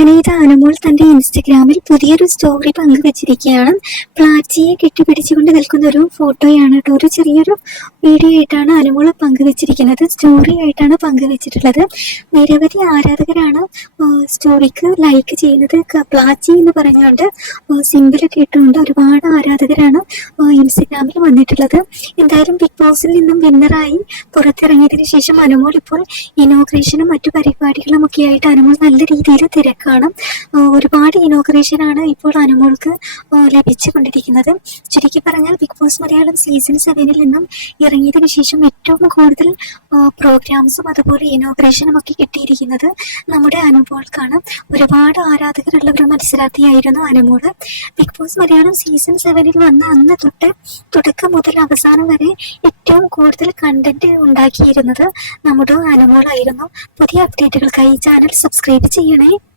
അങ്ങനെ ഇത് അനുമോൾ തന്റെ ഇൻസ്റ്റഗ്രാമിൽ പുതിയൊരു സ്റ്റോറി പങ്കുവച്ചിരിക്കുകയാണ്. പ്ലാച്ചിയെ കെട്ടിപ്പിടിച്ചുകൊണ്ട് നിൽക്കുന്ന ഒരു ഫോട്ടോയാണ് കേട്ടോ. ഒരു ചെറിയൊരു വീഡിയോ ആയിട്ടാണ് അനുമോൾ പങ്കുവച്ചിരിക്കുന്നത്. സ്റ്റോറി ആയിട്ടാണ് പങ്കുവച്ചിട്ടുള്ളത്. നിരവധി ആരാധകരാണ് സ്റ്റോറിക്ക് ലൈക്ക് ചെയ്യുന്നത്. പ്ലാച്ചി എന്ന് പറഞ്ഞുകൊണ്ട് സിമ്പിളൊക്കെ ഇട്ടുകൊണ്ട് ഒരുപാട് ആരാധകരാണ് ഇൻസ്റ്റഗ്രാമിൽ വന്നിട്ടുള്ളത്. എന്തായാലും ബിഗ് ബോസിൽ നിന്നും വിന്നറായി പുറത്തിറങ്ങിയതിനു ശേഷം അനുമോൾ ഇപ്പോൾ ഇനോഗ്രേഷനും മറ്റു പരിപാടികളും ഒക്കെ ആയിട്ട് അനുമോൾ നല്ല രീതിയിൽ തിരക്കാണ്. ആ, ഒരുപാട് ഇനോഗ്രേഷൻ ആണ് ഇപ്പോൾ അനുമോൾക്ക് ലഭിച്ചുകൊണ്ടിരിക്കുന്നത്. ചുരുക്കി പറഞ്ഞാൽ ബിഗ് ബോസ് മലയാളം സീസൺ സെവനിൽ നിന്നും ഇറങ്ങിയതിനു ശേഷം ഏറ്റവും കൂടുതൽ പ്രോഗ്രാംസും അതുപോലെ ഇനോഗ്രേഷനും ഒക്കെ കിട്ടിയിരിക്കുന്നത് നമ്മുടെ അനുമോൾക്കാണ്. ഒരുപാട് ആരാധകരുള്ള ഒരു മത്സരാർത്ഥിയായിരുന്നു Anumol. Bigg Boss Malayalam season സെവനിൽ വന്ന അന്ന് തൊട്ട് തുടക്കം മുതൽ അവസാനം വരെ ഏറ്റവും കൂടുതൽ കണ്ടന്റ് ഉണ്ടാക്കിയിരുന്നത് നമ്മുടെ അനുമോളായിരുന്നു. പുതിയ അപ്ഡേറ്റുകൾക്കായി ചാനൽ സബ്സ്ക്രൈബ് ചെയ്യണേ.